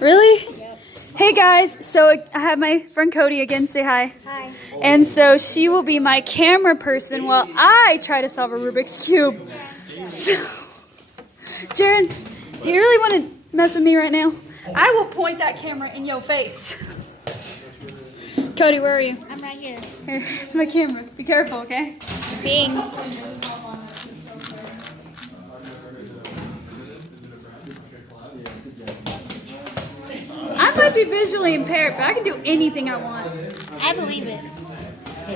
Really? Yep. Hey guys, so I have my friend Cody again. Say hi. Hi. And so she will be my camera person while I try to solve a Rubik's Cube. So, Jared, you really want to mess with me right now? I will point that camera in your face. Cody, where are you? I'm right here. Here's my camera. Be careful, okay? Bing. I might be visually impaired, but I can do anything I want. I believe it.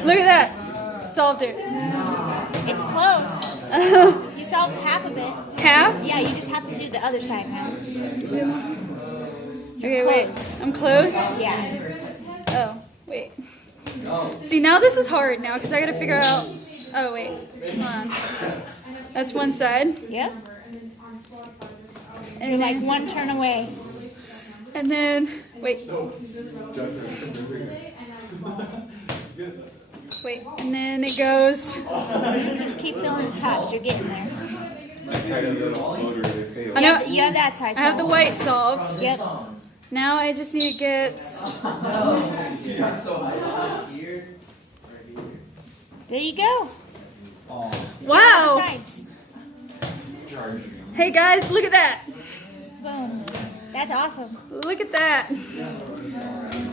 Look at that. Solved it. It's close. You solved half of it. Half? Yeah, you just have to do the other side now. Okay, wait. I'm close? Yeah. Oh, wait. See, now this is hard now because I got to figure out... Oh, wait. Hold on. That's one side. Yep. And You're like then, one turn away. and then... Wait. Wait. And then it goes... Just keep filling the tops. You're getting there. I know. You have that side. I have the solved. white solved. Yep. Now I just need to get... There you go. Wow! Sides. Hey guys, look at that! Boom. That's awesome. Look at that!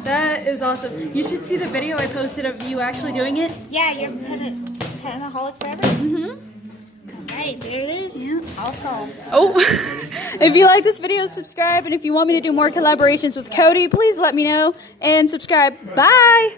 That is awesome. You should see the video I posted of you actually doing it. Yeah, you're penaholic forever. Mm-hmm. Alright, there it is. Yeah. All solved. Oh! If you like this video, subscribe. And if you want me to do more collaborations with Cody, please let me know. And subscribe. Bye!